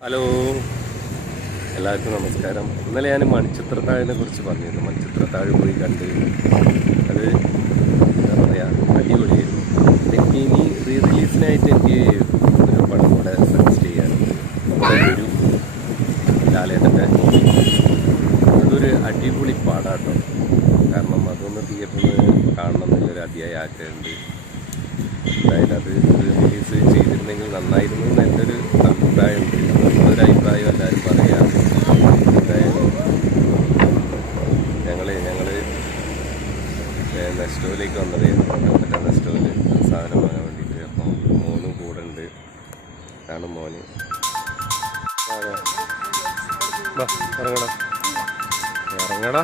Hello. എല്ലാവർക്കും നമസ്കാരം. ഇന്നലെ ഞാൻ മണിച്ചിത്രത്താഴിനെ കുറിച്ച് പറഞ്ഞിരുന്നു. മണിച്ചിത്രത്താഴ് പോയി കണ്ട് അത് എന്താ പറയുക അടിപൊളിയായിരുന്നു. എനിക്ക് ഇനി റീ റിലീസിനായിട്ട് എനിക്ക് ഒരു പടം കൂടെ സജസ്റ്റ് ചെയ്യാനുണ്ട് ഒരു ലാലേട്ടന്റെ അതൊരു അടിപൊളി പാടാട്ടോ. കാരണം അതൊന്ന് തിയേറ്ററിൽ കാണണം എന്നുള്ളൊരു അതിയായ ആഗ്രഹമുണ്ട്. എന്തായാലും അത് റിലീസ് ചെയ്തിരുന്നെങ്കിൽ നന്നായിരുന്നു എന്നൊരു അഭിപ്രായമുണ്ട് നെസ്റ്റോയിലേക്ക് വന്നതായിരുന്നു കൽപ്പറ്റ നെസ്റ്റോയിൽ സാധനം വാങ്ങാൻ വേണ്ടിയിട്ട്. അപ്പം മോനും കൂടെ ഉണ്ട്. ഇതാണ് മോന്. വാ, ഇറങ്ങടാ ഇറങ്ങടാ